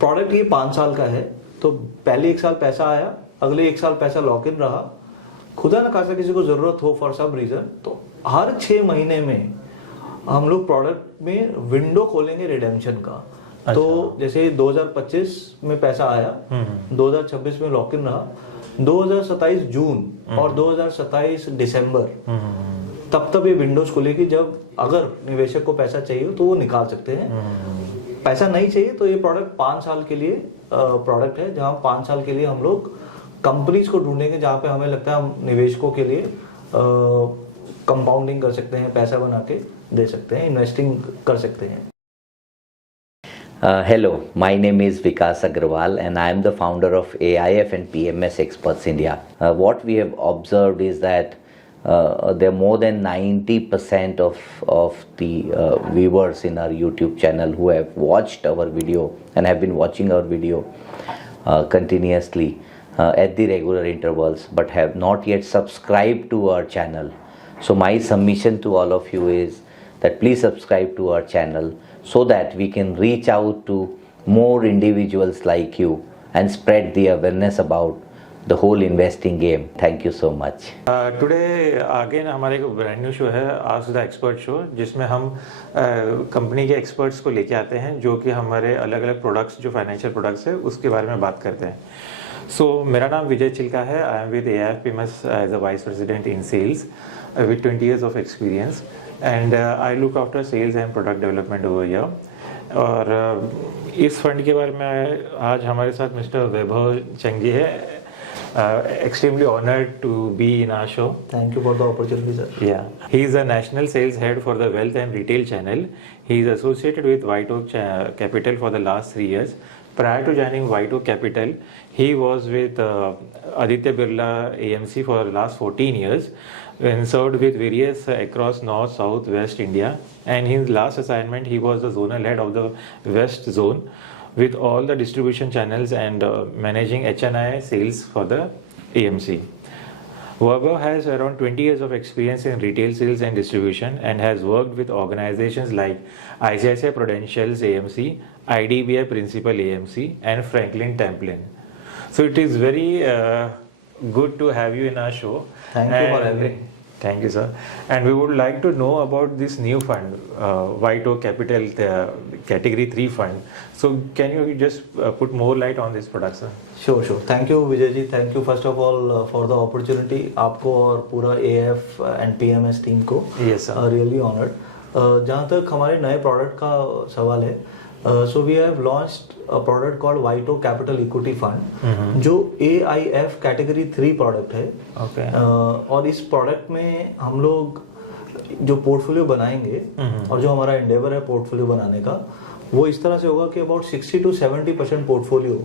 Product ये 5 साल का है, तो पहले 1 साल पैसा आया, अगले 1 साल पैसा लॉक इन रहा। खुदा न खासा किसी को जरूरत हो फॉर सम रीजन, तो हर 6 महीने में हम लोग प्रोडक्ट में विंडो खोलेंगे रिडेम्पशन का। अच्छा। तो जैसे 2025 में पैसा आया, 2026 में लॉक इन रहा, 2027 जून और 2027 दिसंबर तब ये विंडोज खुलेगी, जब अगर निवेशक को पैसा चाहिए तो वो निकाल सकते हैं। पैसा नहीं चाहिए तो ये प्रोडक्ट 5 साल के लिए प्रोडक्ट है, जहां 5 साल के लिए हम लोग कंपनीज को ढूंढेंगे जहां पे हमें लगता है हम निवेशकों के लिए कंपाउंडिंग कर सकते हैं, पैसा बना के दे सकते हैं, इन्वेस्टिंग कर सकते हैं। Hello, my name is Vikas Agrawal and I am the founder of AIF and PMS Experts India. What we have observed is that there are more than 90% of the viewers in our YouTube channel who have watched our video and have been watching our video continuously at the regular intervals, but have not yet subscribed to our channel. So my submission to all of you is that please subscribe to our channel so that we can reach out to more individuals like you and spread the awareness about the whole investing game. Thank you so much. Today again हमारे एक brand new show है, ask the expert show, जिसमें हम company के experts को लेके आते हैं जो कि हमारे अलग अलग प्रोडक्ट्स, जो फाइनेंशियल प्रोडक्ट्स है उसके बारे में बात करते हैं। सो मेरा नाम विजय चिल्का है। I am with AIF PMS as a vice president in sales with 20 years of experience, and I look after sales and product development over here. और इस फंड के बारे में आज हमारे साथ मिस्टर वैभव चंगी है। Extremely honored to be in our show. Thank you for the opportunity, sir. Yeah, he is a national sales head for the wealth and retail channel. He is associated with White Oak Capital for the last 3 years. Prior to joining White Oak Capital, he was with Aditya Birla AMC for the last 14 years and served with various across North, South, West India. And his last assignment, he was the zonal head of the West Zone with all the distribution channels and managing HNI sales for the AMC. Vaibhav has around 20 years of experience in retail sales and distribution and has worked with organizations like ICICI Prudential's AMC, IDBI Principal AMC and Franklin Templeton. So it is very good to have you in our show. Thank you for having me. Thank you, sir. And we would like to know about this new fund, White Oak Capital Category 3 fund. So can you just put more light on this product, sir? Sure. Thank you, Vijay ji. Thank you first of all for the opportunity. आपको और पूरा AIF and PMS team को Yes, sir. Really honored. जहाँ तक हमारे नए product का सवाल है, so we have launched a product called White Oak Capital Equity Fund, जो AIF कैटेगरी 3 प्रोडक्ट है। Okay. और इस प्रोडक्ट में हम लोग जो पोर्टफोलियो बनाएंगे और जो हमारा एंडेवर है पोर्टफोलियो बनाने का, वो इस तरह से होगा कि अबाउट 60 to 70% पोर्टफोलियो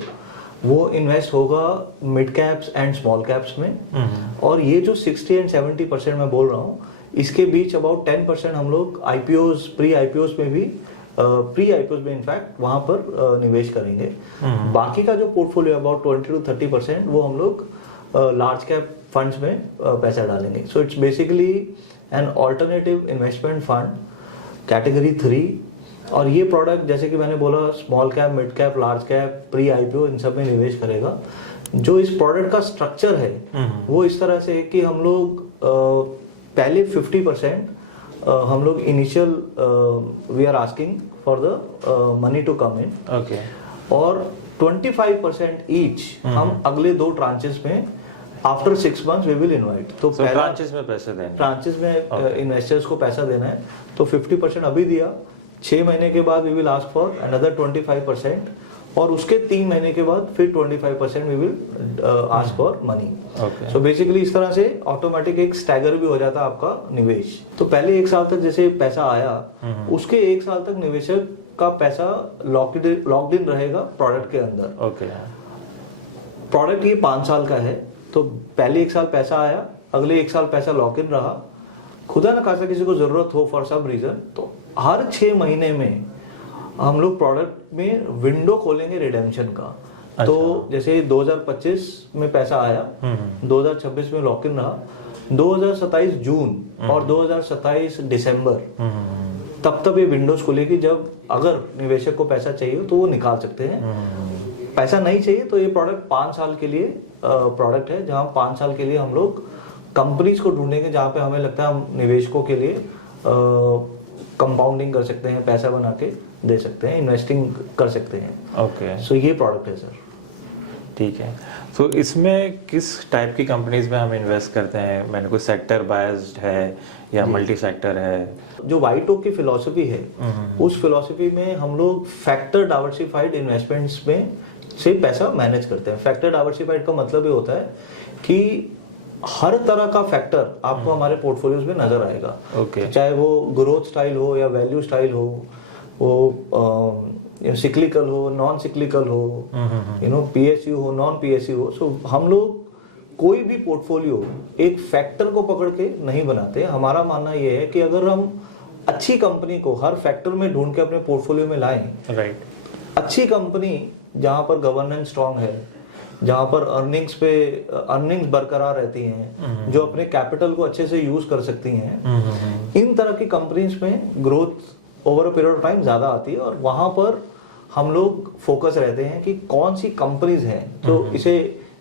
वो इन्वेस्ट होगा mid caps and small caps में। और ये जो 60 and 70% मैं बोल रहा हूँ, इसके बीच अबाउट 10% हम लोग IPOs, प्री IPOs में भी में इनफैक्ट वहां पर निवेश करेंगे। बाकी का जो पोर्टफोलियो अबाउट 20 to 30% वो हम लोग लार्ज कैप फंड्स में पैसा डालेंगे। So it's basically an alternative investment fund category 3। और ये प्रोडक्ट जैसे कि मैंने बोला, small cap, mid cap, large cap, pre IPO इन सब में निवेश करेगा। जो इस प्रोडक्ट का स्ट्रक्चर है वो इस तरह से है कि हम लोग पहले 50% हम लोग initial we are asking for the money to come in. Okay. और 25% ईच हम अगले 2 ट्रांचेस में after 6 months we will invite. तो So ट्रांचेस में पैसे देना, ट्रांचेस में इन्वेस्टर्स को पैसा देना है। तो 50% अभी दिया, 6 महीने के बाद we will ask for another 25%, और उसके 3 महीने के बाद फिर 25% we will ask for money. So basically इस तरह से ऑटोमेटिक एक स्टैगर भी हो जाता है आपका निवेश। तो पहले 1 साल तक जैसे पैसा आया, उसके 1 साल तक निवेशक का पैसा लॉक्ड इन रहेगा प्रोडक्ट के अंदर। Okay. प्रोडक्ट ये 5 साल का है, तो पहले 1 साल पैसा आया, अगले 1 साल पैसा लॉक इन रहा। खुदा न खासा किसी को जरूरत हो फॉर सम रीजन, तो हर 6 महीने में हम लोग प्रोडक्ट में विंडो खोलेंगे रिडेम्पशन का। अच्छा। तो जैसे 2025 में पैसा आया, 2026 में लॉक इन रहा, 2027 जून और 2027 दिसंबर तब ये विंडोज खुलेगी जब अगर निवेशक को पैसा चाहिए तो वो निकाल सकते हैं। पैसा नहीं चाहिए तो ये प्रोडक्ट 5 साल के लिए प्रोडक्ट है, जहां 5 साल के लिए हम लोग कंपनीज को ढूंढेंगे जहां पे हमें लगता है हम निवेशकों के लिए कंपाउंडिंग कर सकते हैं, पैसा बना के दे सकते हैं, इन्वेस्टिंग कर सकते हैं। ओके, सो ये प्रोडक्ट है सर। ठीक है। तो इसमें किस टाइप की कंपनीज में हम इन्वेस्ट करते हैं? मैंने कोई सेक्टर बायस्ड है या मल्टी सेक्टर है? जो वाइट ओक की फिलॉसफी है उस फिलॉसफी में हम लोग फैक्टर डाइवर्सिफाइड इन्वेस्टमेंट्स में से पैसा मैनेज करते हैं। फैक्टर डाइवर्सिफाइड का मतलब ये होता है कि हर तरह का फैक्टर आपको हमारे पोर्टफोलियोज में नजर आएगा। ओके। चाहे वो ग्रोथ स्टाइल हो या वैल्यू स्टाइल हो, वो सिक्लिकल हो, नॉन सिक्लिकल हो, पीएसयू हो, नॉन पीएसयू हो। सो हम लोग कोई भी पोर्टफोलियो एक फैक्टर को पकड़ के नहीं बनाते। हमारा मानना यह है कि अगर हम अच्छी कंपनी को हर फैक्टर में ढूंढ के अपने पोर्टफोलियो में लाएं, राइट, अच्छी कंपनी जहां पर गवर्नेंस स्ट्रांग है, जहां पर अर्निंग्स बरकरार रहती हैं, जो अपने कैपिटल को अच्छे से यूज कर सकती हैं, इन तरह की कंपनीज में growth over a period of time ज्यादा आती है। और वहां पर हम लोग फोकस रहते हैं कि कौन सी कंपनीज हैं, तो इसे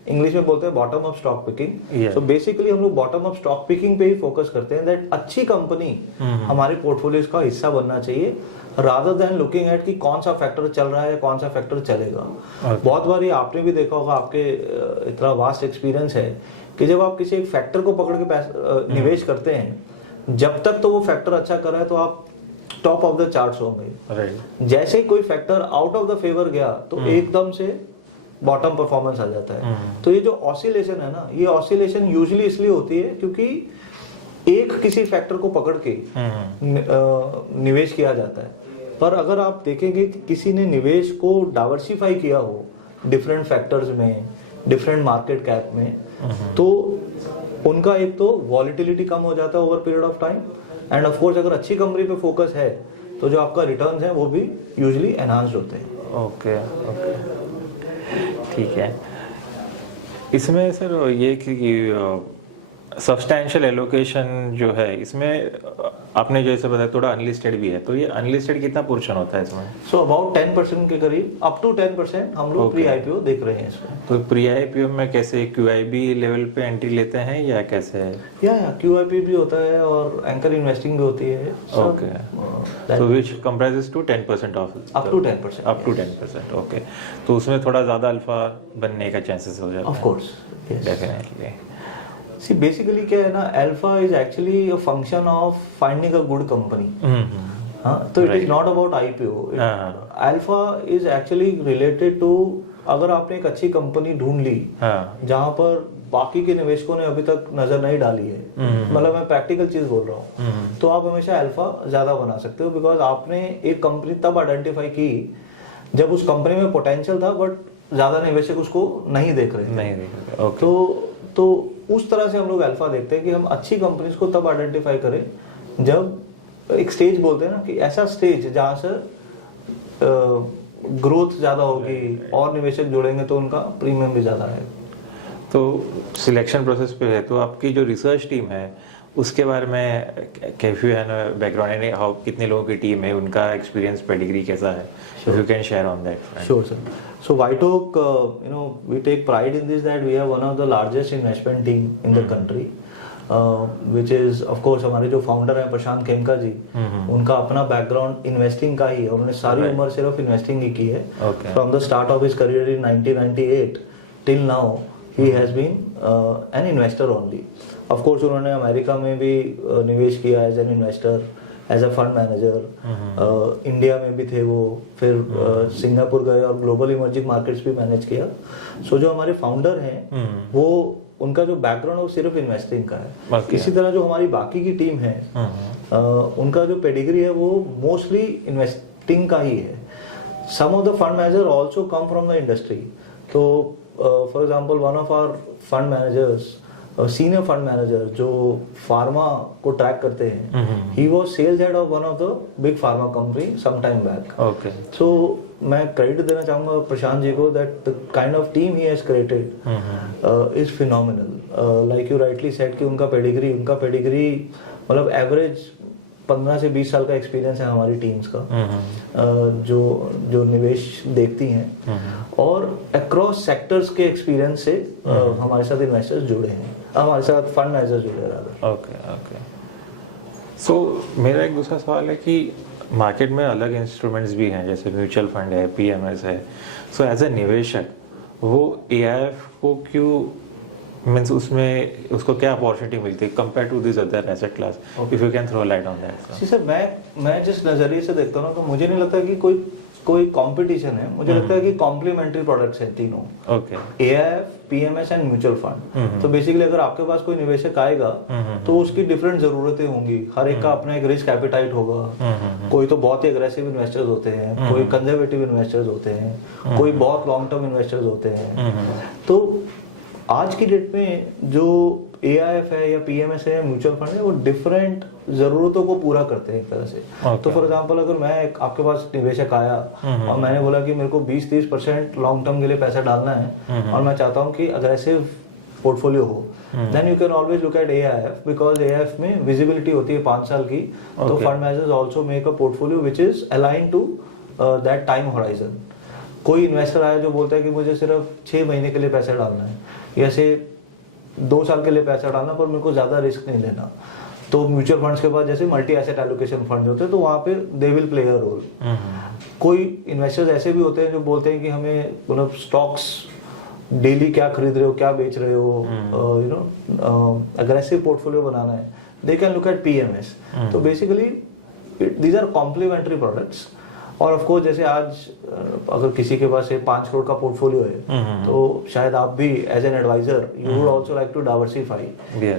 इंग्लिश में बोलते हैं bottom up stock picking. So basically हम लोग बॉटम अप स्टॉक पिकिंग पे ही फोकस करते हैं, दैट अच्छी कंपनी हमारे पोर्टफोलियोज का हिस्सा बनना चाहिए, रादर देन लुकिंग एट कि कौन सा फैक्टर चल रहा है, कौन सा फैक्टर चलेगा। बहुत बार ये आपने भी देखा होगा, आपके इतना वास्ट एक्सपीरियंस है कि जब आप किसी एक फैक्टर को पकड़ के निवेश करते हैं, जब तक तो वो फैक्टर अच्छा कर रहा है तो आप टॉप ऑफ द चार्ट्स होंगे। जैसे ही कोई factor out of the favour गया तो एकदम से बॉटम परफॉर्मेंस आ जाता है। तो ये जो ऑसिलेशन है ना, ये ऑसिलेशन यूजुअली इसलिए होती है क्योंकि एक किसी फैक्टर को पकड़ के निवेश किया जाता है। पर अगर आप देखेंगे कि किसी ने निवेश को डाइवर्सिफाई किया हो डिफरेंट फैक्टर्स में, डिफरेंट मार्केट कैप में, तो उनका एक तो वॉलिटिलिटी कम हो जाता है over period of time, end of course अगर अच्छी कंपनी पे फोकस है तो जो आपका रिटर्न्स है वो भी यूजुअली एनहांस्ड होते हैं। ओके, ठीक है। इसमें सर ये कि सब्सटैंशियल एलोकेशन जो है, इसमें आपने जैसे बताया थोड़ा अनलिस्टेड भी है, तो ये अनलिस्टेड कितना पोर्शन होता है इसमें? सो अबाउट 10% के करीब, अप टू 10% हम लोग प्री आईपीओ देख रहे हैं इसमें। तो प्री आईपीओ में कैसे QIB लेवल पे एंट्री लेते हैं या कैसे है? या QIP भी होता है और एंकर इन्वेस्टिंग भी होती है। Okay, so which comprises to 10% of up to 10%। Up to 10%, okay. तो उसमें थोड़ा ज्यादा अल्फा बनने का चांसेस हो जाता है? Of course, definitely. See basically क्या है ना, alpha is actually a function of finding a good company. हाँ, तो it is not about IPO. Alpha is actually related to, अगर आपने एक अच्छी कंपनी ढूंढ ली जहां पर बाकी के निवेशकों ने अभी तक नजर नहीं डाली है, मतलब मैं प्रैक्टिकल चीज बोल रहा हूँ, तो आप हमेशा अल्फा ज्यादा बना सकते हो, बिकॉज आपने एक कंपनी तब आइडेंटिफाई की जब उस कंपनी में पोटेंशियल था बट ज्यादा निवेशक उसको नहीं देख रहे थे। तो उस तरह से हम लोग अल्फा देखते हैं कि हम अच्छी कंपनीज को तब आइडेंटिफाई करें जब एक स्टेज बोलते हैं ना, कि ऐसा स्टेज जहां से ग्रोथ ज्यादा होगी और निवेशक जुड़ेंगे तो उनका प्रीमियम भी ज्यादा है। तो सिलेक्शन प्रोसेस पे है, तो आपकी जो रिसर्च टीम है उसके बारे में कैफी है ना, बैकग्राउंड है, हाउ कितने लोगों की टीम है, उनका एक्सपीरियंस पेडिग्री कैसा है, if you can share on that. Sure sir. So White Oak, we take pride in this that we have one of the largest investment team in the country, which is of course हमारे जो founder हैं प्रशांत खेमका जी, उनका अपना background investing का ही है। उन्होंने सारी उम्र सिर्फ इन्वेस्टिंग ही की है। From the start of his career in 1998 till now he has been an investor only. Of course उन्होंने अमेरिका में भी निवेश किया as an investor, as a fund manager. India में भी थे वो, फिर सिंगापुर गए और ग्लोबल इमर्जिंग मार्केट्स भी मैनेज किया। सो जो हमारे फाउंडर हैं वो, उनका जो बैकग्राउंड है वो सिर्फ इन्वेस्टिंग का है। इसी तरह जो हमारी बाकी की टीम है, उनका जो पेडिग्री है वो मोस्टली इन्वेस्टिंग का ही है। Some of the fund manager also come from the industry. तो for example one of our fund managers, senior fund manager जो फार्मा को ट्रैक करते हैं, he was sales head of one of the big pharma company some time back. Okay, so मैं credit देना चाहूंगा प्रशांत जी को, that the kind of team he has created is phenomenal. Like you rightly said कि उनका pedigree मतलब average 15 से 20 साल का एक्सपीरियंस है हमारी टीम्स का, जो निवेश देखती हैं, और अक्रॉस सेक्टर्स के एक्सपीरियंस से हमारे साथ इन्वेस्टर्स जुड़े हैं, हमारे साथ फंड मैनेजर जुड़े हैं। ओके। सो मेरा एक दूसरा सवाल है कि मार्केट में अलग इंस्ट्रूमेंट्स भी हैं, जैसे म्यूचुअल फंड है, पीएमएस है। सो एज ए निवेशक वो एआईएफ को क्यों, मीन्स उसमें उसको क्या अपॉर्चुनिटी मिलती है compare to this other asset class, if you can throw light on that. जी सर, मैं जिस नजरिए से देखता हूँ ना, तो मुझे नहीं लगता कि कोई कंपटीशन है, मुझे लगता है कि कॉम्प्लीमेंट्री प्रोडक्ट्स हैं तीनों। Okay. AIF, PMS and mutual fund. तो बेसिकली अगर आपके पास कोई निवेशक आएगा तो उसकी डिफरेंट जरूरतें होंगी, हर एक का अपना एक रिस्क एपेटाइट होगा। कोई तो बहुत ही अग्रेसिव इन्वेस्टर्स होते हैं, कोई कंजर्वेटिव इन्वेस्टर्स होते हैं, कोई बहुत लॉन्ग टर्म इन्वेस्टर्स होते हैं। तो आज की डेट में जो एआईएफ है या पीएमएस है या म्यूचुअल फंड है, वो डिफरेंट जरूरतों को पूरा करते हैं एक तरह से। तो फॉर एग्जांपल अगर मैं आपके पास निवेशक आया और मैंने बोला कि मेरे को 20-30% लॉन्ग टर्म के लिए पैसा डालना है और मैं चाहता हूँ कि अग्रेसिव पोर्टफोलियो हो, then you can always look at AIF, because AIF में विजिबिलिटी होती है 5 साल की। तो fund managers also make a portfolio which is align to that time horizon. कोई इन्वेस्टर आया जो बोलता है कि मुझे सिर्फ 6 महीने के लिए पैसा डालना है, या से 2 साल के लिए पैसा डालना, पर मेरे को ज्यादा रिस्क नहीं लेना, तो म्यूचुअल फंड्स के बाद जैसे मल्टी एसेट एलोकेशन फंड होते हैं, तो वहां पे they will play a role. कोई इन्वेस्टर्स ऐसे भी होते हैं जो बोलते हैं कि हमें मतलब स्टॉक्स डेली क्या खरीद रहे हो, क्या बेच रहे हो, यू नो अग्रेसिव पोर्टफोलियो बनाना है, they can look at PMS. तो basically these are complementary products. और ऑफ कोर्स जैसे आज अगर किसी के पास 5 करोड़ का पोर्टफोलियो है, तो शायद आप भी as an advisor you would also like to diversify,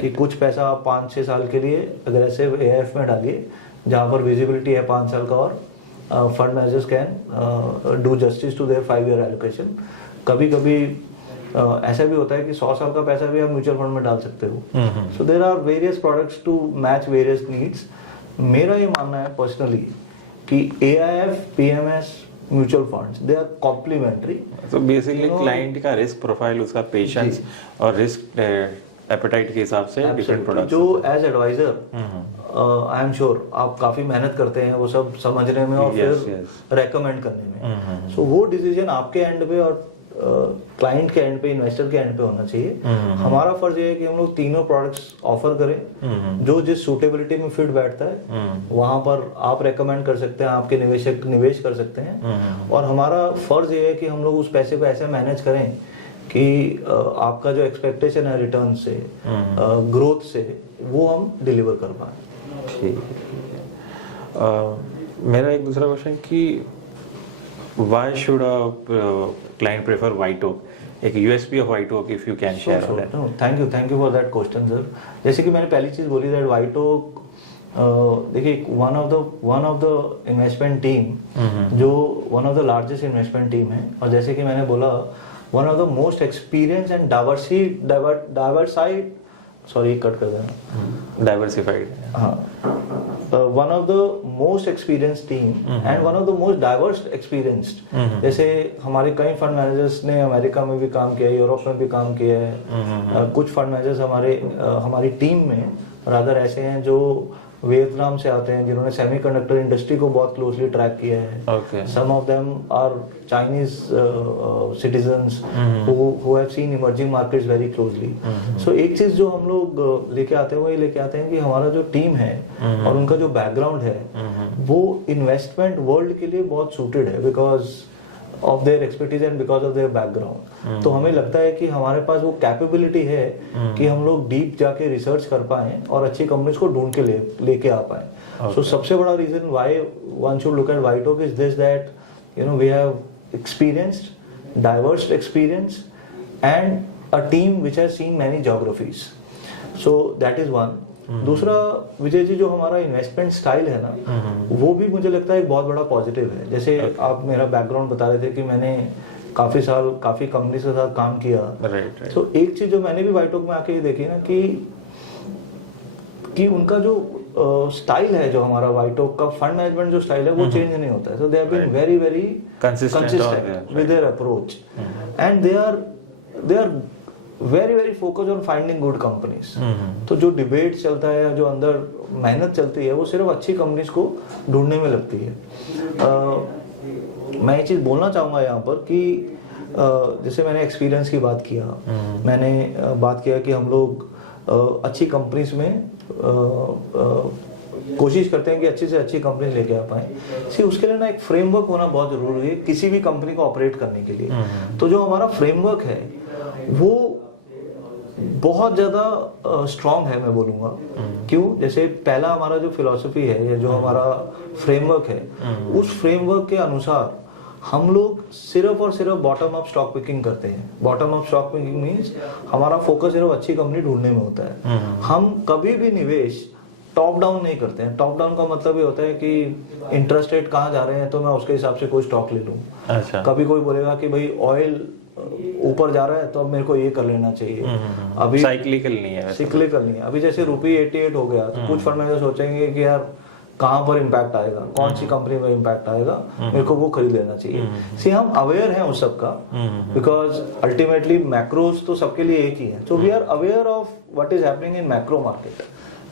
कि कुछ पैसा आप 5-6 साल के लिए अग्रेसिव एआईएफ में डालिए जहां पर विजिबिलिटी है 5 साल का, और fund managers can do justice to their 5 year allocation. कभी कभी ऐसा भी होता है कि 100 साल का पैसा भी आप म्यूचुअल फंड में डाल सकते हो। So there are various products to match various needs. मेरा ये मानना है पर्सनली कि AIF, PMS, mutual funds, they are complementary. तो बेसिकली क्लाइंट का रिस्क प्रोफाइल, उसका पेशेंस और रिस्क एपेटाइट के हिसाब से डिफरेंट प्रोडक्ट्स। जो as advisor I am sure आप काफी मेहनत करते हैं वो सब समझने में और फिर रेकमेंड करने में। सो वो डिसीजन आपके एंड पे और क्लाइंट के एंड पे, इन्वेस्टर के एंड पे होना चाहिए। हमारा फर्ज ये है कि हम लोग तीनों प्रोडक्ट्स ऑफर करें, जो जिस सूटेबिलिटी में फिट बैठता है वहां पर आप रेकमेंड कर सकते हैं, आपके निवेशक निवेश कर सकते हैं। और हमारा फर्ज ये है कि हम लोग उस पैसे को ऐसे मैनेज करें कि आपका जो एक्सपेक्टेशन है रिटर्न से, ग्रोथ से, वो हम डिलीवर कर पाए। ठीक है। मेरा एक दूसरा क्वेश्चन कि why should a client prefer White Oak? एक USP of White Oak if you can share on that. Thank you for that question sir। जैसे कि मैंने पहली चीज बोली that White Oak, देखिए one of the investment team जो one of the largest investment team है, और जैसे कि मैंने बोला one of the most experienced and diversified sorry cut कर देना, diversified, हाँ, one of the most experienced team and one of the most diverse experienced। जैसे हमारे कई फंड मैनेजर्स ने अमेरिका में भी काम किया है, यूरोप में भी काम किया है। कुछ फंड मैनेजर्स हमारी टीम में रादर ऐसे हैं जो वियतनाम से आते हैं, जिन्होंने सेमीकंडक्टर इंडस्ट्री को बहुत क्लोजली ट्रैक किया है। Some of them are Chinese citizens who have seen emerging markets very closely. So एक चीज जो हम लोग लेके आते हैं वो ये लेके आते हैं कि हमारा जो टीम है और उनका जो बैकग्राउंड है वो इन्वेस्टमेंट वर्ल्ड के लिए बहुत सूटेड है, because of their expertise and because of their background. तो हमें लगता है कि हमारे पास वो कैपेबिलिटी है कि हम लोग डीप जाके रिसर्च कर पाए और अच्छी कंपनीज को ढूंढ के लेके आ पाए। सो सबसे बड़ा reason why one should look at White Oak is this, that you know we have experienced, diverse experience and a team which has seen many geographies. So that is one. दूसरा विजय जी, जो हमारा investment style है ना, वो भी मुझे लगता है एक बहुत बड़ा पॉजिटिव है। जैसे आप मेरा बैकग्राउंड बता रहे थे कि मैंने काफी साल काफी कंपनीज के साथ काम किया। तो एक चीज जो मैंने भी White Oak में आके ये देखी ना कि उनका जो स्टाइल है, जो हमारा White Oak का फंड मैनेजमेंट जो स्टाइल है वो चेंज नहीं होता है। So they have been very very consistent with their approach and they are very very focus on finding good companies. तो जो डिबेट चलता है या जो अंदर मेहनत चलती है वो सिर्फ अच्छी कंपनीज को ढूंढने में लगती है। मैं ये चीज़ बोलना चाहूँगा यहाँ पर कि जैसे मैंने एक्सपीरियंस की बात किया, मैंने बात किया कि हम लोग अच्छी कंपनीज में कोशिश करते हैं कि अच्छी से अच्छी कंपनी लेके आ पाए। सी उसके लिए ना एक फ्रेमवर्क होना बहुत जरूरी है किसी भी कंपनी को ऑपरेट करने के लिए। तो जो हमारा फ्रेमवर्क है वो बहुत ज़्यादा स्ट्रांग है, मैं बोलूँगा। क्यों? जैसे पहला हमारा जो फिलॉसफी है या जो हमारा फ्रेमवर्क है, उस फ्रेमवर्क के अनुसार हम लोग सिर्फ और सिर्फ बॉटम अप स्टॉक पिकिंग करते हैं। Bottom up stock picking means हमारा फोकस सिर्फ अच्छी कंपनी ढूंढने में होता है। हम कभी भी निवेश टॉप डाउन नहीं करते हैं। टॉप डाउन का मतलब ये होता है कि इंटरेस्ट रेट कहाँ जा रहे हैं तो मैं उसके हिसाब से कोई स्टॉक ले लूँ। अच्छा। कभी कोई बोलेगा कि भाई ऑयल ऊपर जा रहा है तो अब मेरे को ये कर लेना चाहिए। अभी साइक्लिकल नहीं है, साइक्लिकल नहीं है। अभी जैसे रुपये 88 हो गया तो कुछ फंड मैनेजर सोचेंगे कि यार कहाँ पर इम्पैक्ट आएगा, कौन सी कंपनी में इम्पैक्ट आएगा, मेरे को वो खरीद लेना चाहिए। सी हम अवेयर हैं उस सब का, बिकॉज अल्टीमेटली मैक्रोज तो सबके लिए एक ही है। So we are aware of what is happening in macro market,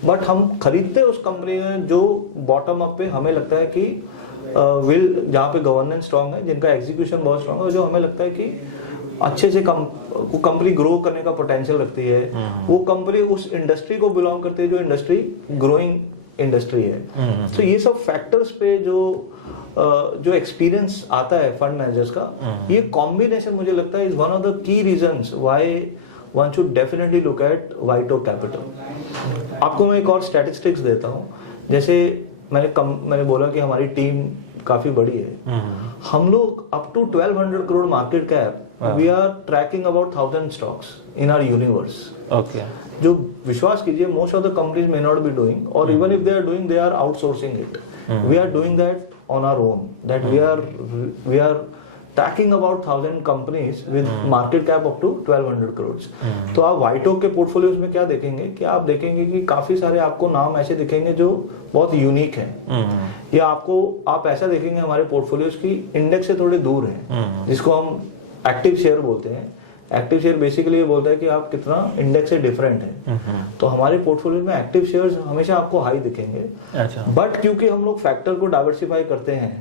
but हम खरीदते उस कंपनी में जो बॉटम अप पे हमें लगता है कि जहाँ पे गवर्नेंस स्ट्रांग है, जिनका एग्जीक्यूशन बहुत स्ट्रांग है, जो हमें लगता है कि अच्छे से कंपनी ग्रो करने का पोटेंशियल रखती है। वो कंपनी उस इंडस्ट्री को बिलोंग करती है जो इंडस्ट्री ग्रोइंग इंडस्ट्री है। तो ये सब फैक्टर्स पे जो एक्सपीरियंस आता है फंड मैनेजर्स का, ये कॉम्बिनेशन मुझे लगता है is one of the key reasons why one should definitely look at White Oak Capital. आपको मैं एक और स्टैटिस्टिक्स देता हूँ। जैसे मैंने बोला कि हमारी टीम काफी बड़ी है। हम लोग up to 1200 crore market cap we are tracking about 1000 stocks in our universe. Okay. जो विश्वास कीजिए most of the companies may not be doing, और even if they are doing they are outsourcing it. We are doing that on our own, that we are tracking about 1000 companies with market cap up to 1200 crores। तो आप white okay के portfolios में क्या देखेंगे कि आप देखेंगे कि काफी सारे आपको नाम ऐसे दिखेंगे जो बहुत यूनिक हैं, या आप ऐसा देखेंगे हमारे पोर्टफोलियोज की इंडेक्स से थोड़े दूर हैं, जिसको हम एक्टिव शेयर बोलते हैं। एक्टिव शेयर बेसिकली ये बोलता है कि आप कितना इंडेक्स से डिफरेंट है। तो हमारे पोर्टफोलियो में एक्टिव शेयर्स हमेशा आपको हाई दिखेंगे। अच्छा। बट क्योंकि हम लोग फैक्टर को डाइवर्सिफाई करते हैं,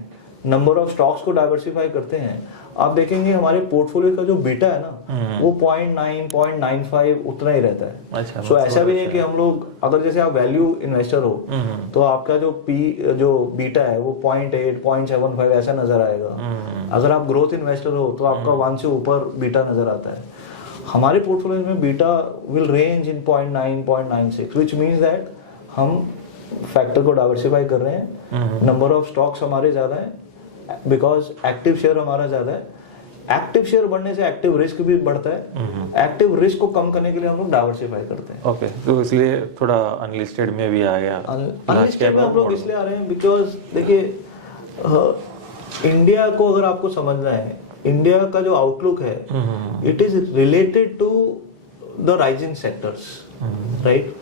नंबर ऑफ स्टॉक्स को डाइवर्सिफाई करते हैं, आप देखेंगे हमारे पोर्टफोलियो का जो बीटा है ना वो 0.9 0.95 उतना ही रहता है। अच्छा। सो ऐसा भी है कि हम लोग अगर जैसे आप वैल्यू इन्वेस्टर हो तो आपका जो बीटा है वो 0.8 0.75 ऐसा नजर आएगा। अगर आप ग्रोथ इन्वेस्टर हो तो आपका 1 से ऊपर बीटा नजर आता है। हमारे पोर्टफोलियो में beta will range in 0.9 0.96, which means that हम फैक्टर को डाइवर्सिफाई कर रहे हैं। नंबर ऑफ स्टॉक्स हमारे ज्यादा है बिकॉज एक्टिव शेयर हमारा ज्यादा है। एक्टिव शेयर बढ़ने से एक्टिव रिस्क भी बढ़ता है। एक्टिव रिस्क को कम करने के लिए हम लोग डाइवर्सिफाई करते हैं। ओके। तो इसलिए थोड़ा अनलिस्टेड में भी आ गया। अनलिस्टेड में हम लोग इसलिए आ रहे हैं बिकॉज देखिए इंडिया को अगर आपको समझना है, इंडिया का जो आउटलुक है it is related to the rising sectors, right.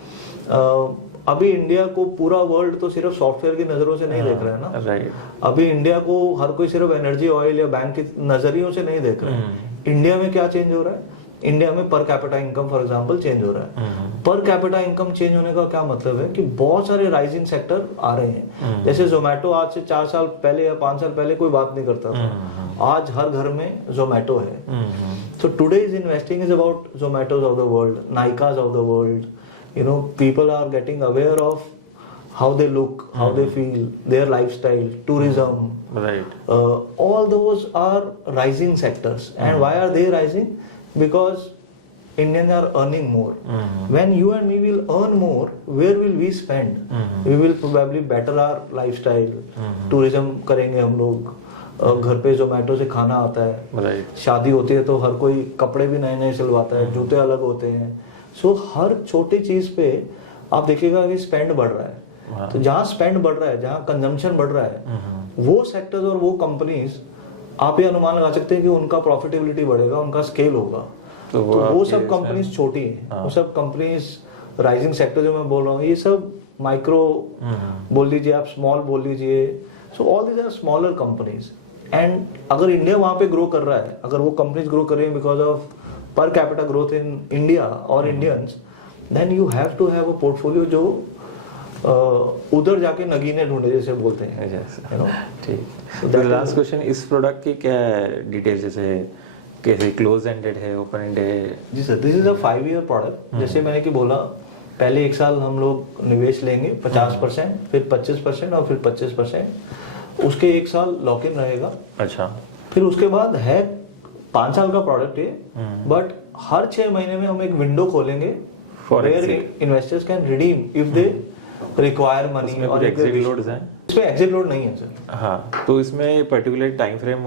अभी इंडिया को पूरा वर्ल्ड तो सिर्फ सॉफ्टवेयर की नजरों से नहीं देख रहा है ना, राइट। अभी इंडिया को हर कोई सिर्फ एनर्जी ऑयल या बैंक के नजरियों से नहीं देख रहा है। इंडिया में क्या चेंज हो रहा है? इंडिया में per capita income for example change हो रहा है। पर कैपिटा इनकम चेंज होने का क्या मतलब है कि बहुत सारे राइजिंग सेक्टर आ रहे हैं। जैसे जोमेटो आज से 4 साल पहले या 5 साल पहले कोई बात नहीं करता था, आज हर घर में जोमेटो है। So today's investing is about Zomatos of the world, Nykas of the world. You know, people are getting aware of how they look, how they feel, their lifestyle, tourism. Right. All those are rising sectors. And why are they rising? Because Indians are earning more. When you and me will earn more, where will we spend? We will probably better our lifestyle. Tourism करेंगे हम लोग, घर पे जोमेटो से खाना आता है। Right. शादी होती है तो हर कोई कपड़े भी नए नए सिलवाता है, जूते अलग होते हैं। सो हर छोटी चीज पे आप देखिएगा कि स्पेंड बढ़ रहा है। तो जहाँ स्पेंड बढ़ रहा है, जहाँ कंजम्पशन बढ़ रहा है, वो सेक्टर्स और वो कंपनीज आप ये अनुमान लगा सकते हैं कि उनका प्रॉफिटेबिलिटी बढ़ेगा, उनका स्केल होगा। तो वो सब कंपनीज छोटी हैं, वो सब कंपनीज राइजिंग सेक्टर जो मैं बोल रहा हूँ, ये सब माइक्रो बोल लीजिए, आप स्मॉल बोल लीजिए। So all these are smaller companies. And अगर इंडिया वहां पे ग्रो कर रहा है, अगर वो कंपनीज ग्रो कर रही है because of per capita growth in India or Indians, then you have to have a portfolio जो उधर जाके नगीने ढूंढे जैसे बोलते हैं, Yes. you know. ठीक। तो लास्ट क्वेश्चन, इस प्रोडक्ट की क्या डिटेल्स, जैसे कैसे क्लोज एंडेड है, ओपन एंडेड है? जी sir, this is a 5-year product. जैसे मैंने कि बोला, पहले 1 साल हम लोग निवेश लेंगे 50%, फिर 25% और फिर 25%, उसके 1 साल लॉक इन रहेगा। अच्छा। फिर उसके बाद है 5 साल का प्रोडक्ट है, बट हर 6 महीने में हम एक विंडो खोलेंगे For where exit. Investors can redeem if they require money. उसमें और कुछ एग्जिट लोड्स हैं? इसमें एग्जिट लोड नहीं है सर। हाँ, तो इसमें पर्टिकुलर टाइम फ्रेम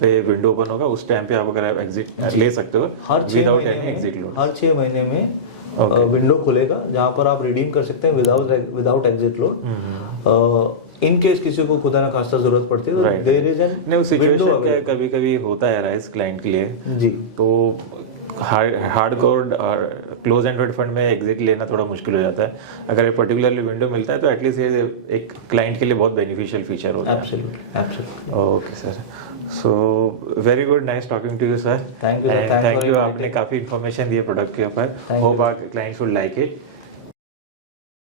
पे विंडो ओपन होगा, उस टाइम पे आप अगर एग्जिट ले सकते हो हर 6 विदाउट महीने एनी में, एग्जिट लोड। हर 6 महीने में Okay. विंडो खुलेगा जहां पर आप रिडीम कर सकते हैं without exit load. In case किसी को खुदा ना खास्ता जरूरत पड़ती है तो Right. देयर इज एन नहीं, सिचुएशन क्या कभी कभी होता है राइस क्लाइंट के लिए, जी। तो हार्ड कोर और क्लोज एंडेड फंड में एग्जिट लेना थोड़ा मुश्किल हो जाता है। अगर एक पर्टिकुलरली विंडो मिलता है तो एटलीस्ट ये एक क्लाइंट के लिए बहुत बेनिफिशियल फीचर होता है। Absolutely. Okay sir, so very good, nice talking to you sir. Thank you, sir. Thanks thank for you, inviting. आपने काफी इन्फॉर्मेशन दी है प्रोडक्ट के ऊपर। Thank hope you. Our clients would like it.